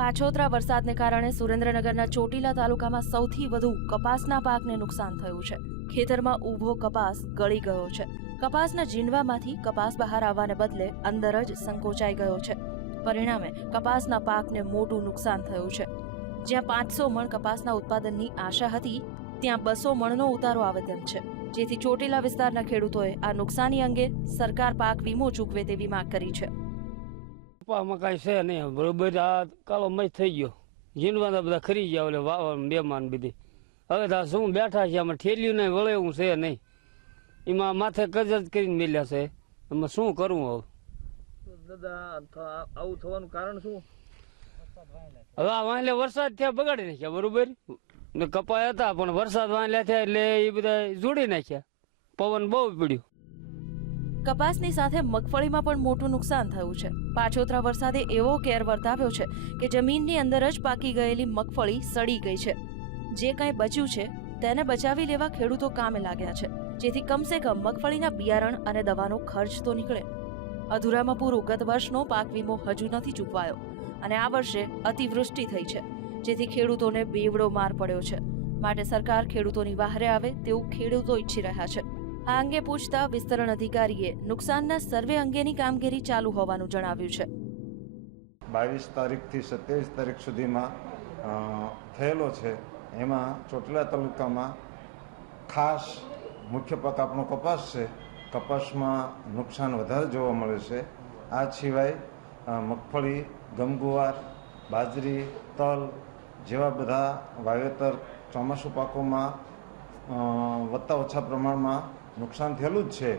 પાછોતરા વરસાદને કારણે સુરેન્દ્રનગરના ચોટીલા તાલુકામાં સૌથી વધુ કપાસના પાકને નુકસાન થયું છે. ખેતરમાં ઊભો કપાસ ગળી ગયો છે. કપાસના જીંડવામાંથી કપાસ બહાર આવવાને બદલે અંદર જ સંકોચાઈ ગયો છે. પરિણામે કપાસના પાકને મોટું નુકસાન થયું છે. જ્યાં પાંચસો મણ કપાસના ઉત્પાદનની આશા હતી, ત્યાં બસો મણનો ઉતારો આવે છે. જેથી ચોટીલા વિસ્તારના ખેડૂતોએ આ નુકસાની અંગે સરકાર પાક વીમો ચૂકવે તેવી માંગ કરી છે. કપાસમાં કાંઈ છે નહીં. બરોબર આ કાલો મજ થઈ ગયો. ઝીંડવાના બધા ખરી ગયા ઓલે વાવા બેમાન બધી. હવે તો શું બેઠા છે આમાં ઠેલ્યું નહીં વળે એવું છે નહીં. એમાં માથે કરજ કરીને મેલ્યા છે. એમાં શું કરવું હવે? દાદા આવું થવાનું કારણ શું? હવે આ વાંલે વરસાદ થયા બગાડી નાખ્યા બરોબર? ને કપાયા હતા પણ વરસાદ વાંલ્યા થયા એટલે એ બધા જોડી નાખ્યા. પવન બહુ પડ્યું. કપાસની સાથે મગફળીમાં પણ મોટું નુકસાન થયું છે. પાછોતરા વરસાદે એવો કેર વર્તાવ્યો છે કે જમીનની અંદર જ પાકી ગયેલી મગફળી સડી ગઈ છે. જે કંઈ બચ્યું છે તેને બચાવી લેવા ખેડૂતો કામે લાગ્યા છે. જેથી કમસે કમ મગફળીના બિયારણ અને દવાનો ખર્ચ તો નીકળે. અધૂરામાં પૂરું ગત વર્ષનો પાક વીમો હજુ નથી ચૂકવાયો અને આ વર્ષે અતિવૃષ્ટિ થઈ છે, જેથી ખેડૂતોને બેવડો માર પડ્યો છે. માટે સરકાર ખેડૂતોની વાહરે આવે તેવું ખેડૂતો ઈચ્છી રહ્યા છે. આ અંગે પૂછતા વિસ્તરણ અધિકારીએ નુકસાનના સર્વે અંગેની કામગીરી ચાલુ હોવાનું જણાવ્યું છે. બાવીસ તારીખથી સત્યાવીસ તારીખ સુધીમાં થયેલો છે. એમાં ચોટીલા તાલુકામાં ખાસ મુખ્ય પાક આપણો કપાસ છે. કપાસમાં નુકસાન વધારે જોવા મળે છે. આ સિવાય મગફળી, ગમગુવાર, બાજરી, તલ જેવા બધા વાવેતર ચોમાસુ પાકોમાં વધતા ઓછા પ્રમાણમાં નુકસાન થયેલું જ છે.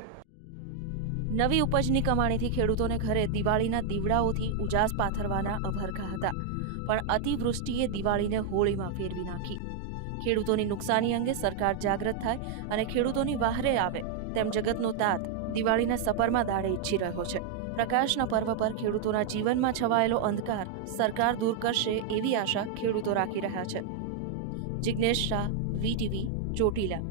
નવી ઉપજની કમાણીથી ખેડૂતોને ઘરે દિવાળીના દીવડાઓથી ઉજાસ પાથરવાના અભરખા હતા, પણ અતિવૃષ્ટિએ દિવાળીને હોળીમાં ફેરવી નાખી. ખેડૂતોની નુકસાની અંગે સરકાર જાગૃત થાય અને ખેડૂતોની વાહરે આવે તેમ જગતનો તાત દિવાળીના સપરમાં દાડે ઈચ્છી રહ્યો છે. પ્રકાશના પર્વ પર ખેડૂતોના જીવનમાં છવાયેલો અંધકાર સરકાર દૂર કરશે એવી આશા ખેડૂતો રાખી રહ્યા છે. જિજ્ઞેશ શાહ વીટીવી ચોટીલા.